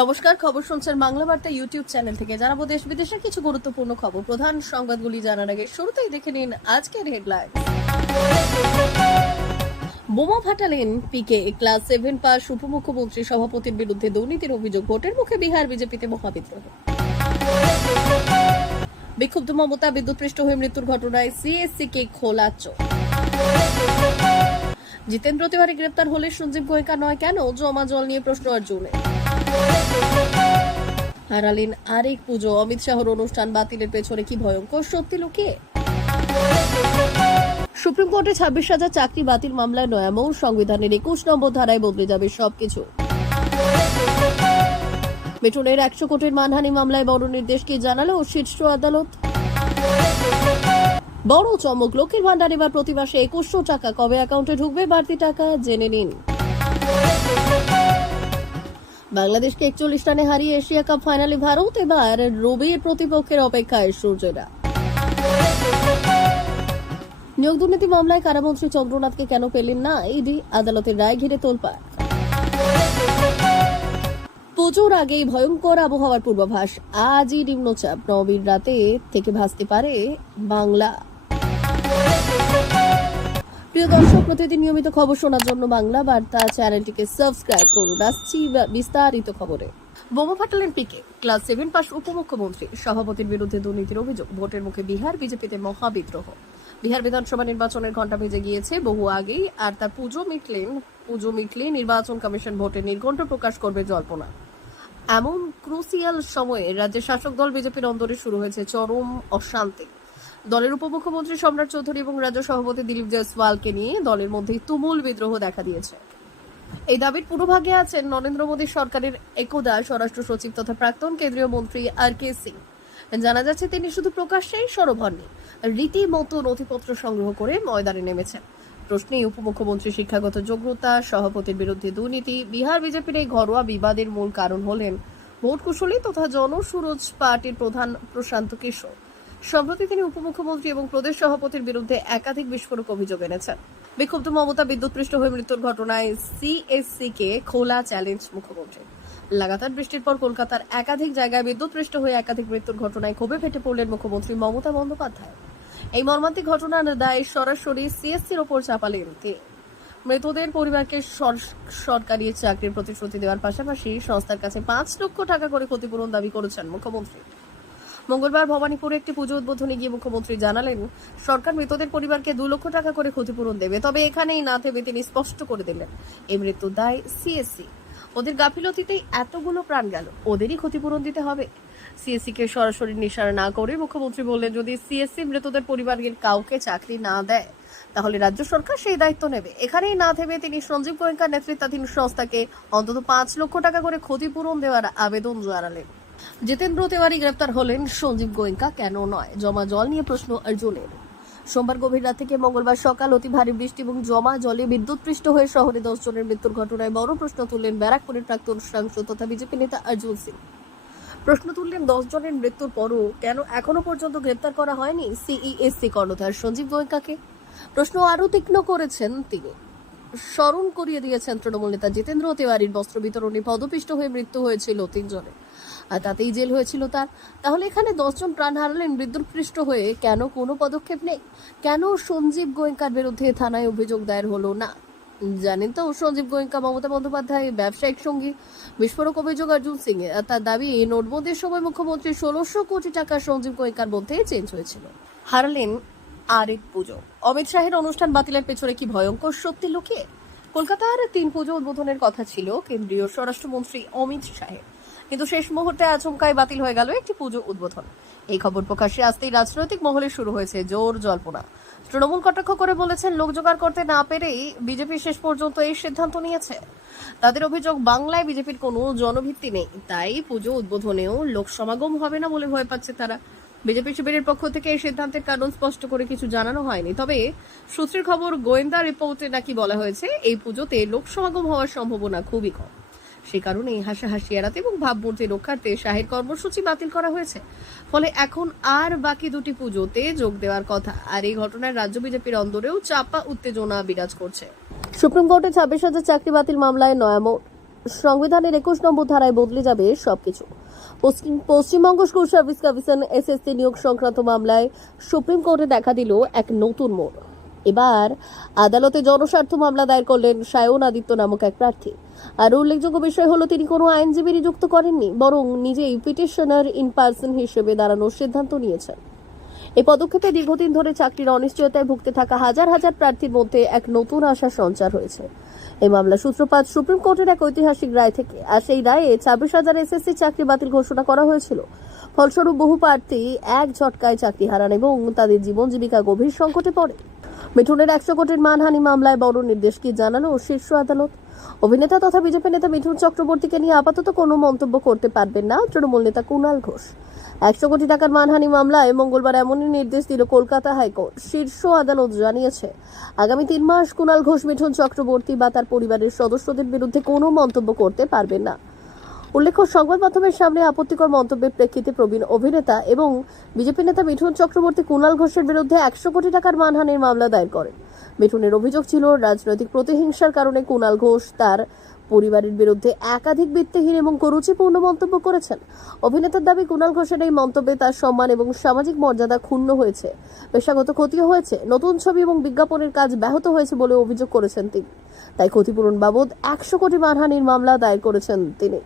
নমস্কার, খবর শুনছেন বাংলা বার্তা ইউটিউব চ্যানেল থেকে। জানাব দেশ বিদেশের কিছু গুরুত্বপূর্ণ খবর। প্রধান সংবাদগুলি জানার আগে শুরুতেই দেখে নিন আজকের হেডলাইন। বোমা ফাটালেন পিকে ক্লাস সেভেন পাস উপমুখ্যমন্ত্রী সভাপতির বিরুদ্ধে দুর্নীতির অভিযোগ, ভোটের মুখে বিহার বিজেপিতে মহাবিদ্রোহ। বিক্ষুব্ধ মমতা বিদ্যুৎপৃষ্ট হয়ে মৃত্যুর ঘটনায় সিএসসি কে খোলা চোখ। জিতেন্দ্র তিওয়ারি গ্রেপ্তার হলে সঞ্জীব গোয়েকা নয় কেন? জমা জল নিয়ে প্রশ্ন অর্জুনের। হারালেন আরেক পুজো, অমিত শাহর অনুষ্ঠান বাতিলের পেছনে কি ভয়ঙ্কর? সত্যি লুকিয়ে? সুপ্রিম কোর্টে ছাব্বিশ হাজার চাকরি বাতিল মামলায় নয়ামৌ সংবিধানের একুশ নম্বর ধারায় বদলে যাবে সবকিছু। বেতনের একশো কোটির মানহানি মামলায় বড় নির্দেশকে জানালো শীর্ষ আদালত? বড় চমক, লক্ষ্মীর ভান্ডার এবার প্রতি মাসে একুশশো টাকা। কবে অ্যাকাউন্টে ঢুকবে বাড়তি টাকা? জেনে নিন। বাংলাদেশকে একচল্লিশ রানে হারিয়ে এশিয়া কাপ ফাইনালে ভারত, এবার রবির প্রতিপক্ষের অপেক্ষায় সূর্যরা। নিয়োগ দুর্নীতি মামলায় কারামন্ত্রী চন্দ্রনাথকে কেন পেলেন না? ইডি আদালতের রায় ঘিরে তোলপাড়। পুজোর আগেই ভয়ঙ্কর আবহাওয়ার পূর্বাভাস। আজই নিম্নচাপ। নবীর রাতে থেকে ভাসতে পারে বাংলা। প্রিয় দর্শক, প্রতিদিন নিয়মিত খবর শোনার জন্য বাংলা বার্তা চ্যানেলটিকে সাবস্ক্রাইব করুন। আসছি বিস্তারিত খবরে। বোমা ফাটালেন পিকে ক্লাস সেভেন পাস উপমুখ্যমন্ত্রী। সভাপতির বিরুদ্ধে দুর্নীতির অভিযোগ, ভোটের মুখে বিহার, বিজেপিতে মহাবিদ্রোহ। বিহার বিধানসভা নির্বাচনের ঘণ্টা বেজে গিয়েছে, বহু আগেই, আর তার পুজো মিটলেন, পুজো মিটলে নির্বাচন কমিশন ভোটে নির্ঘণ্ট প্রকাশ করবে জল্পনা। এমন ক্রুসিয়াল সময়ে রাজ্যের শাসক দল বিজেপির অন্দরে শুরু হয়েছে চরম অশান্তি। দলের উপমুখ্যমন্ত্রী সম্রাট চৌধুরী এবং রাজ্য সভাপতি দিলীপ জয়সওয়ালকে নিয়ে দলের মধ্যেই তুমুল বিদ্রোহ দেখা দিয়েছে। এই দাবির পুরোভাগে আছেন নরেন্দ্র মোদী সরকারের একদা স্বরাষ্ট্র সচিব তথা প্রাক্তন কেন্দ্রীয় মন্ত্রী আর কে সিং। জানা যাচ্ছে তিনি শুধু প্রকাশ্যেই সরব হননি, রীতিমতো নথিপত্র সংগ্রহ করে ময়দানে নেমেছেন। প্রশ্নে উপমুখ্যমন্ত্রী শিক্ষাগত যোগ্যতা, সভাপতির বিরুদ্ধে দুর্নীতি, বিহার বিজেপির এই ঘরোয়া বিবাদের মূল কারণ হলেন ভোট কুশলী তথা জনসুরজ পার্টির প্রধান প্রশান্ত কিশোর। সম্প্রতি তিনি উপমুখ্যমন্ত্রী এবং প্রদেশ সভাপতির বিরুদ্ধে একাধিক বিস্ফোরক অভিযোগ এনেছেন। বিক্ষুব্ধ মমতা বিদ্যুৎপৃষ্ট হয়ে মৃত্যুর ঘটনায় সিএসসি কে খোলা চ্যালেঞ্জ মুখ্যমন্ত্রী। লাগাতার বৃষ্টির পর কলকাতার একাধিক জায়গায় বিদ্যুৎপৃষ্ট হয়ে একাধিক মৃত্যুর ঘটনায় ক্ষোভে ফেটে পড়লেন মুখ্যমন্ত্রী মমতা বন্দ্যোপাধ্যায়। এই মর্মান্তিক ঘটনার দায় সরাসরি সিএসসির ওপর চাপালেন তিনি। মৃতদের পরিবারকে সরকারি চাকরির প্রতিশ্রুতি দেওয়ার পাশাপাশি সংস্থার কাছে পাঁচ লক্ষ টাকা করে ক্ষতিপূরণ দাবি করেছেন মুখ্যমন্ত্রী। মঙ্গলবার ভবানীপুরে একটি পুজো উদ্বোধনে গিয়ে মুখ্যমন্ত্রী জানালেন, সরকার মৃতদের পরিবারকে দু লক্ষ টাকা করে ক্ষতিপূরণ দেবে। তবে এখানেই না থেমে তিনি স্পষ্ট করে দিলেন, এই মৃত্যু দায় সিএসসি। ওদের গাফিলতিতেই এতগুলো প্রাণ গেল, ওদেরই ক্ষতিপূরণ দিতে হবে। সিএসসি কে সরাসরি নিশানা না করে মুখ্যমন্ত্রী বললেন, যদি সিএসসি মৃতদের পরিবারের কাউকে চাকরি না দেয়, তাহলে রাজ্য সরকার সেই দায়িত্ব নেবে। এখানেই না থেমে তিনি সঞ্জীব গোয়েঙ্কার নেতৃত্বাধীন সংস্থাকে অন্তত পাঁচ লক্ষ টাকা করে ক্ষতিপূরণ দেওয়ার আবেদন জানালেন। জিতেন্দ্র তেওয়ারি গ্রেপ্তার হলেন সঞ্জীব গোয়েঙ্কা, কেন নয়? জমা জল নিয়ে প্রশ্ন অর্জুনের। সোমবার গভীর রাত থেকে মঙ্গলবার সকাল অতি ভারী বৃষ্টি এবং জমা জলে বিদ্যুৎপৃষ্ট হয়ে শহরে দশ জনের মৃত্যুর ঘটনায় বড় প্রশ্ন তুললেন ব্যারাকপুরের প্রাক্তন সাংসদ তথা বিজেপি নেতা অর্জুন সিং। প্রশ্ন তুললেন জনের মৃত্যুর পরও কেন এখনও পর্যন্ত গ্রেপ্তার করা হয়নি সিইএসসি কর্ণধার সঞ্জীব গোয়েঙ্কাকে? প্রশ্ন আরও তীক্ষ্ণ করেছেন তিনি। স্মরণ করিয়ে দিয়েছেন তৃণমূল নেতা জিতেন্দ্র তেওয়ারির বস্ত্র বিতরণে পদপিষ্ট হয়ে মৃত্যু হয়েছিল তিনজনের। আর তাতেই জেল হয়েছিল তার। তাহলে এখানে দশজন প্রাণ হারালেন, বিদ্যুৎপৃষ্ট হয়ে কেন কোনো পদক্ষেপ নেই? কেন সঞ্জীব গোয়েঙ্কার বিরুদ্ধে থানায় অভিযোগ দায়ের হলো না? জানেন তো, সঞ্জীব গোয়েঙ্কা, মমতা বন্দ্যোপাধ্যায়, ব্যবসায়িক সঙ্গী, বিস্ফোরক অভিযোগ অর্জুন সিং তার দাবি নোটবন্দির সময় মুখ্যমন্ত্রী ষোলোশো কোটি টাকা সঞ্জীব গোয়েঙ্কার মধ্যে চেঞ্জ হয়েছিল। হারালেন আরেক পুজো। অমিত শাহের অনুষ্ঠান বাতিলের পেছনে কি ভয়ঙ্কর সত্যি লুকিয়ে? কলকাতার তিন পুজো উদ্বোধনের কথা ছিল কেন্দ্রীয় স্বরাষ্ট্রমন্ত্রী অমিত শাহের কিন্তু শেষ মুহূর্তে আচমকায় বাতিল হয়ে গেল একটি পুজো উদ্বোধন। এই খবর প্রকাশ্যে আসতেই রাজনৈতিক মহলে শুরু হয়েছে জোর জল্পনা। তৃণমূল কটাক্ষ করে বলেছেন, লোক জোগাড় করতে না পেরেই বিজেপি শেষ পর্যন্ত এই সিদ্ধান্ত নিয়েছে। তাদের অভিযোগ, বাংলায় বিজেপির কোনো জনভিত্তি নেই। তাই পুজো উদ্বোধনেও লোক সমাগম হবে না বলে ভয় পাচ্ছে তারা। বিজেপি শিবিরের পক্ষ থেকে এই সিদ্ধান্তের কারণ স্পষ্ট করে কিছু জানানো হয়নি। তবে সূত্রের খবর, গোয়েন্দা রিপোর্টে নাকি বলা হয়েছে, এই পুজোতে লোক সমাগম হওয়ার সম্ভাবনা খুবই কম। সে কারণেই হাসাহাসি এড়াতে এবং ভাবমূর্তি রক্ষার্থে শাহের কর্মসূচি বাতিল করা হয়েছে। ফলে এখন আর বাকি দুটি পুজোতে যোগ দেওয়ার কথা। আর এই ঘটনায় রাজ্য বিজেপির অন্দরেও চাপা উত্তেজনা বিরাজ করছে। সুপ্রিম কোর্টে ছাব্বিশ হাজার চাকরি বাতিল মামলায় নয়ামো সংবিধানের একুশ নম্বর ধারায় বদলে যাবে সবকিছু। পশ্চিম Paschimbanga school service commission SSC নিয়োগ সংক্রান্ত মামলায় সুপ্রিম কোর্টে দেখা দিল এক নতুন মোড়। এবার আদালতে জনস্বার্থ মামলা দায়ের করলেন সায়ন আদিত্য নামক এক প্রার্থী। আর উল্লেখযোগ্য বিষয় হলো, তিনি কোনো আইনজীবী নিযুক্ত করেননি, বরং নিজেই পিটিশনার ইন পার্সন হিসেবে দাঁড়ানোর সিদ্ধান্ত নিয়েছেন। এই পদক্ষেপে দীর্ঘদিন ধরে চাকরির অনিশ্চয়তায় ভুগতে থাকা হাজার হাজার প্রার্থীর মধ্যে এক নতুন আশার সঞ্চার হয়েছে। এই মামলা সূত্রপাত সুপ্রিম কোর্টের এক ঐতিহাসিক রায় থেকে, আর সেই রায়ে ছাব্বিশ হাজার এসএসসি চাকরি বাতিল ঘোষণা করা হয়েছিল। ফলস্বরূপ বহু প্রার্থী এক ঝটকায় চাকরি হারান এবং তাদের জীবন জীবিকা গভীর সংকটে পড়ে। মিঠুনের একশো কোটির মানহানি মামলায় বড় নির্দেশ কি জানালো শীর্ষ আদালত? অভিনেতা তথা বিজেপি নেতা মিঠুন চক্রবর্তীকে নিয়ে আপাতত কোনো মন্তব্য করতে পারবেন না তৃণমূল নেতা কুণাল ঘোষ। একশো কোটি টাকার মানহানি মামলায় মঙ্গলবার এমনই নির্দেশ দিল কলকাতা হাইকোর্ট। শীর্ষ আদালত জানিয়েছে, আগামী তিন মাস কুণাল ঘোষ, মিঠুন চক্রবর্তী বা তার পরিবারের সদস্যদের বিরুদ্ধে কোনো মন্তব্য করতে পারবেন না। উল্লেখ্য, সংবাদ মাধ্যমের সামনে আপত্তিকর মন্তব্যের প্রেক্ষিতে প্রবীণ অভিনেতা এবং বিজেপি নেতা মিঠুন চক্রবর্তী কুণাল ঘোষের বিরুদ্ধে একশো কোটি টাকার মানহানির মামলা দায়ের করেন। মিঠুনের অভিযোগ ছিল, রাজনৈতিক প্রতিহিংসার কারণে কুণাল ঘোষ তার পরিবারের বিরুদ্ধে একাধিক ভিত্তিহীন এবং করুচিপূর্ণ মন্তব্য করেছেন। অভিনেতার দাবি, কুণাল ঘোষের এই মন্তব্যে তার সম্মান এবং সামাজিক মর্যাদা ক্ষুণ্ণ হয়েছে। পেশাগত ক্ষতিও হয়েছে, নতুন ছবি এবং বিজ্ঞাপনের কাজ ব্যাহত হয়েছে বলে অভিযোগ করেছেন তিনি। তাই ক্ষতিপূরণ বাবদ একশো কোটি মানহানির মামলা দায়ের করেছেন তিনি।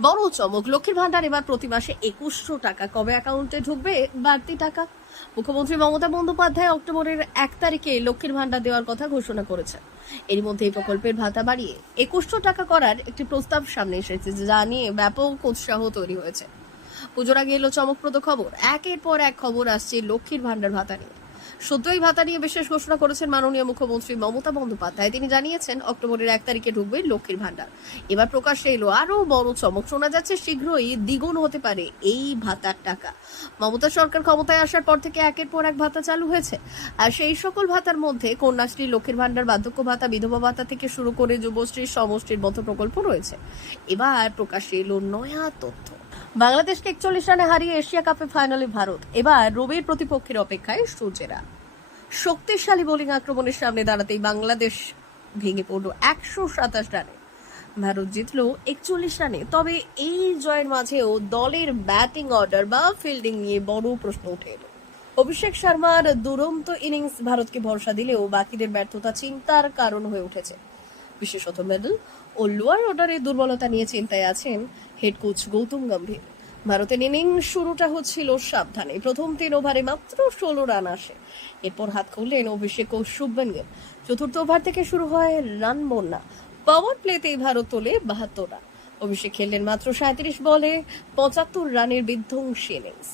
বড় চমক, লক্ষ্মীর ভান্ডার এবার প্রতি মাসে একুশশো টাকা। কবে অ্যাকাউন্টে ঢুকবে বাড়তি টাকা? মুখ্যমন্ত্রী মমতা বন্দ্যোপাধ্যায় অক্টোবরের এক তারিখে লক্ষ্মীর ভান্ডার দেওয়ার কথা ঘোষণা করেছেন। এর মধ্যে এই প্রকল্পের ভাতা বাড়িয়ে একুশশো টাকা করার একটি প্রস্তাব সামনে এসেছে, যা নিয়ে ব্যাপক উৎসাহ তৈরি হয়েছে। পুজোর আগে এলো চমকপ্রদ খবর। একের পর এক খবর আসছে লক্ষ্মীর ভান্ডার ভাতা নিয়ে। সদ্যই ভাতা নিয়ে বিশেষ ঘোষণা করেছেন মাননীয় মুখ্যমন্ত্রী মমতা বন্দ্যোপাধ্যায়। তিনি জানিয়েছেন, অক্টোবরের এক তারিখে ঢুকবে লক্ষ্মীর ভান্ডার এবার প্রকাশ্যে এলো আরও বড় চমক। শোনা যাচ্ছে, শীঘ্রই দ্বিগুণ হতে পারে এই ভাতার টাকা। মমতা সরকার ক্ষমতায় আসার পর থেকে একের পর এক ভাতা চালু হয়েছে। আর সেই সকল ভাতার মধ্যে কন্যাশ্রী, লক্ষ্মীর ভান্ডার বার্ধক্য ভাতা, বিধবা ভাতা থেকে শুরু করে যুবশ্রীর সমষ্টির মতো প্রকল্প রয়েছে। এবার প্রকাশ্যে এলো নয়া তথ্য। বাংলাদেশকে একচল্লিশ রানে হারিয়ে এশিয়া কাপে ফাইনালে ভারত। এবার রবির প্রতিপক্ষের অপেক্ষায় সূর্যেরা শক্তিশালী বোলিং আক্রমণের সামনে দাঁড়াতেই বাংলাদেশ ভেঙে পড়ল একশো সাতাশ রানে। ভারত জিতল একচল্লিশ রানে। তবে এই জয়ের মাঝেও দলের ব্যাটিং অর্ডার বা ফিল্ডিং নিয়ে বড় প্রশ্ন উঠে এলো। অভিষেক শর্মার দুরন্ত ইনিংস ভারতকে ভরসা দিলেও বাকিদের ব্যর্থতা চিন্তার কারণ হয়ে উঠেছে। বিশেষত মেডেল ও লোয়ার অর্ডারের দুর্বলতা নিয়ে চিন্তায় আছেন হেড কোচ গৌতম গম্ভীর। ভারতের ইনিংস শুরুটা হচ্ছিল সাবধানে। প্রথম তিন ওভারে মাত্র ষোলো রান আসে। এরপর হাত খুললেন অভিষেক ও শুভবেন গিল চতুর্থ ওভার থেকে শুরু হয় রান বন্যা পাওয়ার প্লেতেই ভারত তোলে বাহাত্তর রান। অভিষেক খেললেন মাত্র সাঁত্রিশ বলে পঁচাত্তর রানের বিধ্বংসী ইনিংস।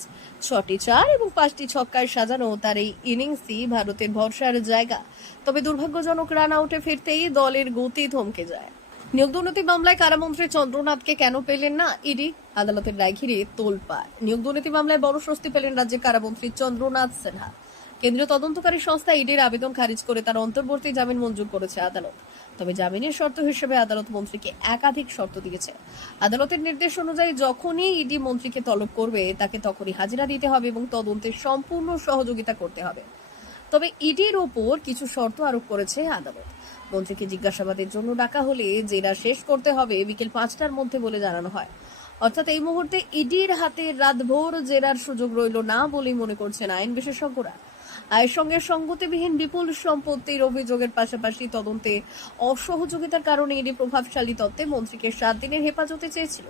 ছটি চার এবং পাঁচটি ছক্কায় সাজানো তার এই ইনিংসই ভারতের ভরসার জায়গা। তবে দুর্ভাগ্যজনক রান আউটে ফিরতেই দলের গতি থমকে যায়। নিয়োগ দুর্নীতি মামলায় কারামন্ত্রী চন্দ্রনাথকে কেন পেলেন না? ইডি আদালতের রায় ঘিরে তোলপাড়। নিয়োগ দুর্নীতি মামলায় বড় স্বস্তি পেলেন রাজ্যের কারামন্ত্রী চন্দ্রনাথ সিনহা। কেন্দ্রীয় তদন্তকারী সংস্থা ইডির আবেদন খারিজ করে তার অন্তর্বর্তী জামিন মঞ্জুর করেছে আদালত। তবে জামিনের শর্ত হিসেবে আদালত মন্ত্রীকে একাধিক শর্ত দিয়েছে। আদালতের নির্দেশ অনুযায়ী যখনই ইডি মন্ত্রীকে তলব করবে, তাকে তখনই হাজিরা দিতে হবে এবং তদন্তের সম্পূর্ণ সহযোগিতা করতে হবে। তবে ইডির ওপর কিছু শর্ত আরোপ করেছে আদালত। মন্ত্রীকে জিজ্ঞাসাবাদের জন্য ডাকা হলে জেরা শেষ করতে হবে বিকেল পাঁচটার মধ্যে বলে জানানো হয়। অর্থাৎ এই মুহূর্তে ইডির হাতে রাতভর জেরার সুযোগ রইল না বলেই মনে করছেন আইন বিশেষজ্ঞরা। আয়ের সঙ্গে সঙ্গতিবিহীন বিপুল সম্পত্তির অভিযোগের পাশাপাশি তদন্তে অসহযোগিতার কারণে ইডি প্রভাবশালী তত্ত্বে মন্ত্রীকে সাত দিনের হেফাজতে চেয়েছিল।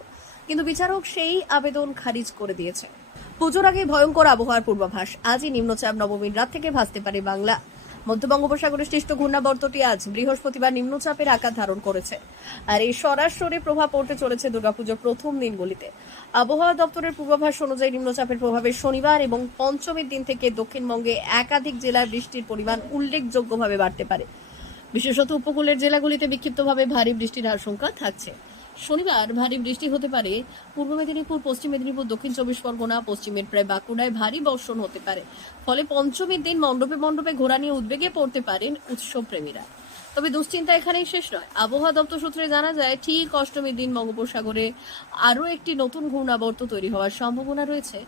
কিন্তু বিচারক সেই আবেদন খারিজ করে দিয়েছে। পুজোর আগে ভয়ঙ্কর আবহাওয়ার পূর্বাভাস। আজই নিম্নচাপ নবমীর রাত থেকে ভাসতে পারে বাংলা। মধ্য বঙ্গোপসাগরের সৃষ্ট ঘূর্ণাবর্তটি আজ বৃহস্পতিবার নিম্নচাপের আকার ধারণ করেছে। আর এই সরাসরি প্রভাব পড়তে চলেছে দুর্গাপুজোর প্রথম দিনগুলিতে। আবহাওয়া দপ্তরের পূর্বাভাস অনুযায়ী নিম্নচাপের প্রভাবে শনিবার এবং পঞ্চমীর দিন থেকে দক্ষিণবঙ্গে একাধিক জেলায় বৃষ্টির পরিমাণ উল্লেখযোগ্যভাবে বাড়তে পারে। বিশেষত উপকূলের জেলাগুলিতে বিক্ষিপ্তভাবে ভারী বৃষ্টির আশঙ্কা থাকছে। শনিবার ভারী বৃষ্টি হতে পারে। পূর্ব মেদিনীপুর, পশ্চিম মেদিনীপুর, দক্ষিণ চব্বিশ পরগনা, পশ্চিমের প্রায় বাঁকুড়ায় ভারী বর্ষণ হতে পারে। ফলে পঞ্চমীর দিন মণ্ডপে মণ্ডপে ঘোরা নিয়ে উদ্বেগে পড়তে পারেন উৎসব প্রেমীরা। তবে দুশ্চিন্তা এখানেই শেষ নয়। আবহাওয়া দপ্তর সূত্রে জানা যায়, ঠিক অষ্টমীর দিন বঙ্গোপসাগরে আরও একটি নতুন ঘূর্ণাবর্ত তৈরি হওয়ার সম্ভাবনা রয়েছে।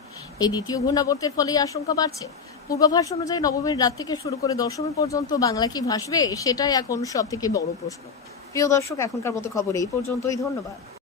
এই দ্বিতীয় ঘূর্ণাবর্তের ফলেই আশঙ্কা বাড়ছে। পূর্বাভাস অনুযায়ী নবমীর রাত থেকে শুরু করে দশমী পর্যন্ত বাংলা কি ভাসবে, সেটাই এখন সব থেকে বড় প্রশ্ন। প্রিয় দর্শক এখনকার মতো খবর এই পর্যন্তই। ধন্যবাদ।